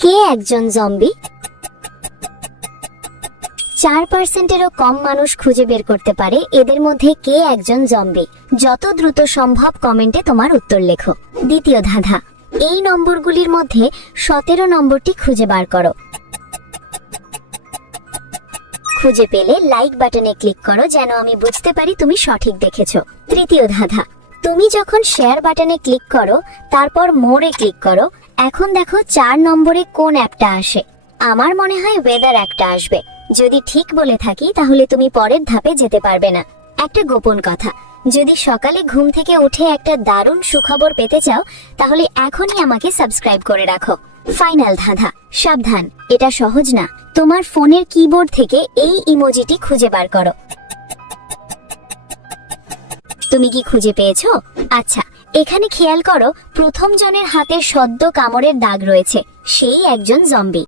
কে একজন জম্বি? 4%-এরও কম মানুষ খুঁজে বের করতে পারে এদের মধ্যে কে একজন জম্বি। যত দ্রুত সম্ভব কমেন্টে তোমার উত্তর লেখো। দ্বিতীয় ধাঁধা, এই নম্বরগুলির মধ্যে 17 নম্বরটি খুঁজে বার করো। খুঁজে পেলে লাইক বাটনে ক্লিক করো যেন আমি বুঝতে পারি তুমি সঠিক দেখেছো। তৃতীয় ধাঁধা, তুমি যখন শেয়ার বাটনে ক্লিক করো তারপর মোরে ক্লিক করো, এখন দেখো 4 নম্বরে কোন অ্যাপটা আসে? আমার মনে হয় ওয়েদার একটা আসবে। যদি ঠিক বলে থাকি তাহলে তুমি পরের ধাপে যেতে পারবে না। একটা গোপন কথা, যদি সকালে ঘুম থেকে উঠে একটা দারুণ সুখবর পেতে চাও তাহলে এখনই আমাকে সাবস্ক্রাইব করে রাখো। ফাইনাল ধাঁধা, সাবধান, এটা সহজ না। তোমার ফোনের কিবোর্ড থেকে এই ইমোজিটি খুঁজে বার করো। তুমি কি খুঁজে পেয়েছো? আচ্ছা, এখানে খেয়াল করো, প্রথম জনের হাতে সদ্য কামড়ের দাগ রয়েছে, সেই একজন জম্বি।